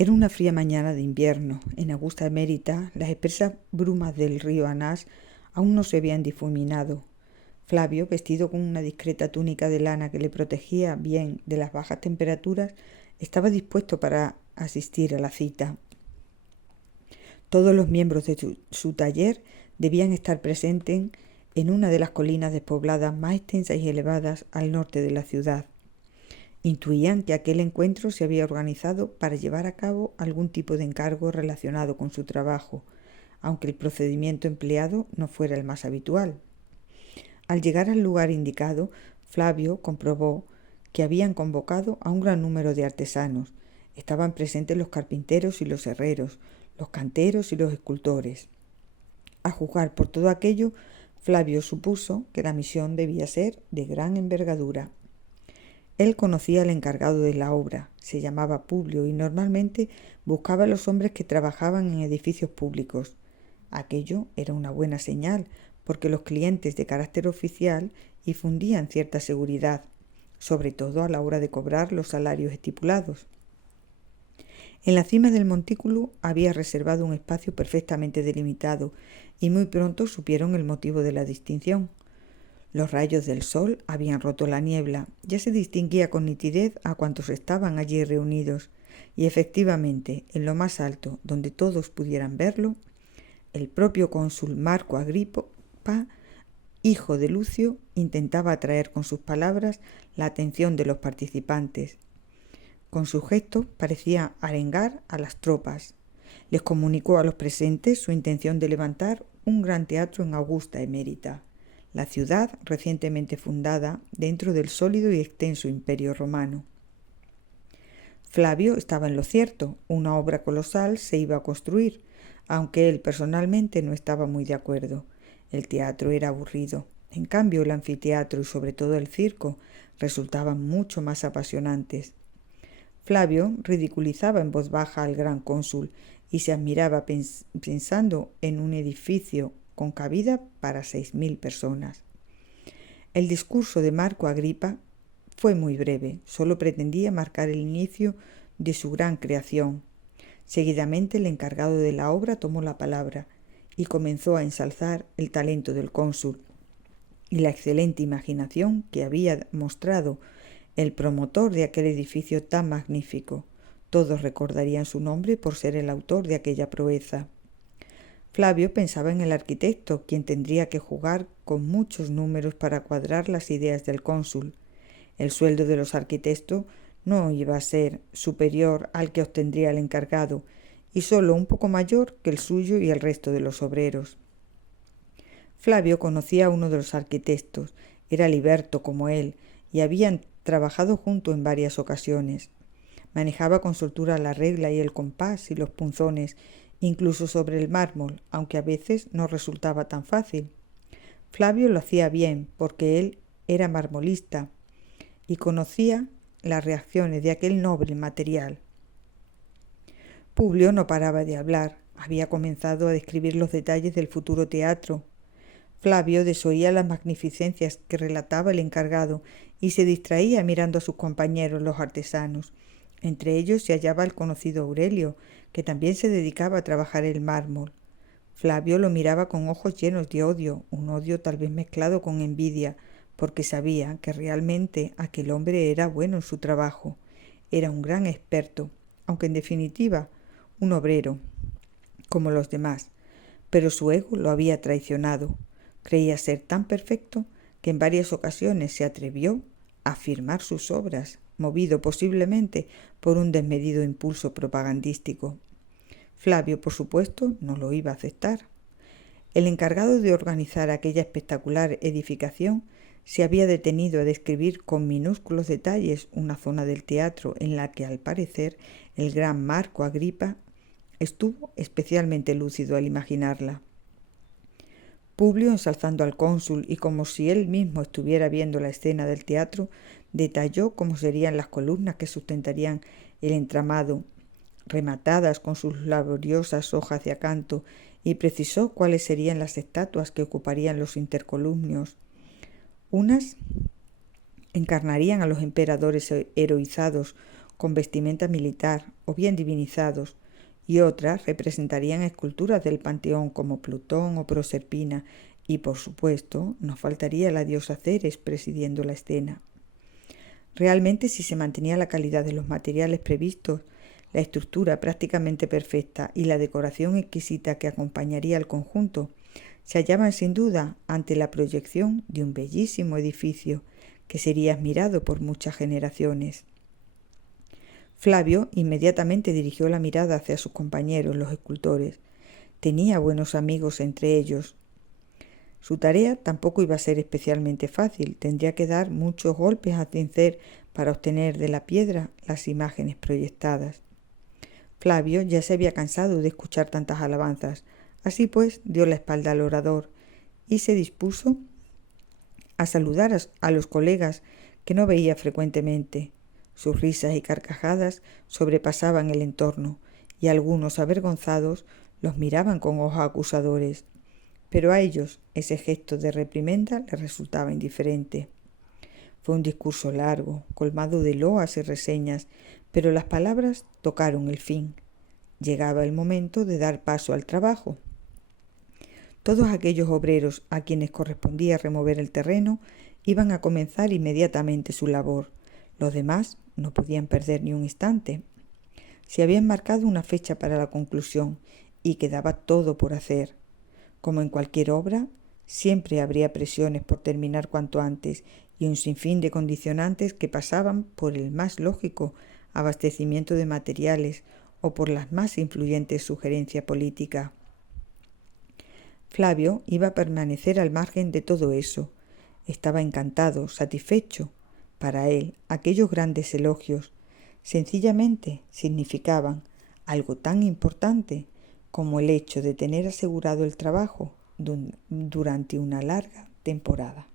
Era una fría mañana de invierno. En Augusta Emérita, las espesas brumas del río Anás aún no se habían difuminado. Flavio, vestido con una discreta túnica de lana que le protegía bien de las bajas temperaturas, estaba dispuesto para asistir a la cita. Todos los miembros de su taller debían estar presentes en una de las colinas despobladas más extensas y elevadas al norte de la ciudad. Intuían que aquel encuentro se había organizado para llevar a cabo algún tipo de encargo relacionado con su trabajo, aunque el procedimiento empleado no fuera el más habitual. Al llegar al lugar indicado, Flavio comprobó que habían convocado a un gran número de artesanos. Estaban presentes los carpinteros y los herreros, los canteros y los escultores. A juzgar por todo aquello, Flavio supuso que la misión debía ser de gran envergadura. Él conocía al encargado de la obra, se llamaba Publio y normalmente buscaba a los hombres que trabajaban en edificios públicos. Aquello era una buena señal, porque los clientes de carácter oficial infundían cierta seguridad, sobre todo a la hora de cobrar los salarios estipulados. En la cima del montículo había reservado un espacio perfectamente delimitado y muy pronto supieron el motivo de la distinción. Los rayos del sol habían roto la niebla, ya se distinguía con nitidez a cuantos estaban allí reunidos, y efectivamente, en lo más alto, donde todos pudieran verlo, el propio cónsul Marco Agripa, hijo de Lucio, intentaba atraer con sus palabras la atención de los participantes. Con su gesto parecía arengar a las tropas. Les comunicó a los presentes su intención de levantar un gran teatro en Augusta Emérita, la ciudad recientemente fundada dentro del sólido y extenso imperio romano. Flavio estaba en lo cierto, una obra colosal se iba a construir, aunque él personalmente no estaba muy de acuerdo. El teatro era aburrido. En cambio, el anfiteatro y sobre todo el circo resultaban mucho más apasionantes. Flavio ridiculizaba en voz baja al gran cónsul y se admiraba pensando en un edificio con cabida para 6.000 personas. El discurso de Marco Agripa fue muy breve, solo pretendía marcar el inicio de su gran creación. Seguidamente el encargado de la obra tomó la palabra y comenzó a ensalzar el talento del cónsul y la excelente imaginación que había mostrado el promotor de aquel edificio tan magnífico. Todos recordarían su nombre por ser el autor de aquella proeza. Flavio pensaba en el arquitecto, quien tendría que jugar con muchos números para cuadrar las ideas del cónsul. El sueldo de los arquitectos no iba a ser superior al que obtendría el encargado, y solo un poco mayor que el suyo y el resto de los obreros. Flavio conocía a uno de los arquitectos, era liberto como él, y habían trabajado juntos en varias ocasiones. Manejaba con soltura la regla y el compás y los punzones, incluso sobre el mármol, aunque a veces no resultaba tan fácil. Flavio lo hacía bien, porque él era marmolista y conocía las reacciones de aquel noble material. Publio no paraba de hablar. Había comenzado a describir los detalles del futuro teatro. Flavio desoía las magnificencias que relataba el encargado y se distraía mirando a sus compañeros, los artesanos. Entre ellos se hallaba el conocido Aurelio, que también se dedicaba a trabajar el mármol. Flavio lo miraba con ojos llenos de odio, un odio tal vez mezclado con envidia, porque sabía que realmente aquel hombre era bueno en su trabajo. Era un gran experto, aunque en definitiva un obrero, como los demás, pero su ego lo había traicionado. Creía ser tan perfecto que en varias ocasiones se atrevió a firmar sus obras, movido posiblemente por un desmedido impulso propagandístico. Flavio, por supuesto, no lo iba a aceptar. El encargado de organizar aquella espectacular edificación se había detenido a describir con minúsculos detalles una zona del teatro en la que, al parecer, el gran Marco Agripa estuvo especialmente lúcido al imaginarla. Publio, ensalzando al cónsul y como si él mismo estuviera viendo la escena del teatro, detalló cómo serían las columnas que sustentarían el entramado, rematadas con sus laboriosas hojas de acanto, y precisó cuáles serían las estatuas que ocuparían los intercolumnios. Unas encarnarían a los emperadores heroizados con vestimenta militar o bien divinizados, y otras representarían esculturas del panteón como Plutón o Proserpina, y por supuesto nos faltaría la diosa Ceres presidiendo la escena. Realmente, si se mantenía la calidad de los materiales previstos, la estructura prácticamente perfecta y la decoración exquisita que acompañaría al conjunto, se hallaban sin duda ante la proyección de un bellísimo edificio que sería admirado por muchas generaciones. Flavio inmediatamente dirigió la mirada hacia sus compañeros, los escultores. Tenía buenos amigos entre ellos. Su tarea tampoco iba a ser especialmente fácil. Tendría que dar muchos golpes a cincel para obtener de la piedra las imágenes proyectadas. Flavio ya se había cansado de escuchar tantas alabanzas. Así pues, dio la espalda al orador y se dispuso a saludar a los colegas que no veía frecuentemente. Sus risas y carcajadas sobrepasaban el entorno, y algunos, avergonzados, los miraban con ojos acusadores. Pero a ellos ese gesto de reprimenda les resultaba indiferente. Fue un discurso largo, colmado de loas y reseñas, pero las palabras tocaron el fin. Llegaba el momento de dar paso al trabajo. Todos aquellos obreros a quienes correspondía remover el terreno iban a comenzar inmediatamente su labor. Los demás no podían perder ni un instante. Se habían marcado una fecha para la conclusión y quedaba todo por hacer. Como en cualquier obra, siempre habría presiones por terminar cuanto antes y un sinfín de condicionantes que pasaban por el más lógico abastecimiento de materiales o por las más influyentes sugerencias políticas. Flavio iba a permanecer al margen de todo eso. Estaba encantado, satisfecho. Para él, aquellos grandes elogios sencillamente significaban algo tan importante como el hecho de tener asegurado el trabajo durante una larga temporada.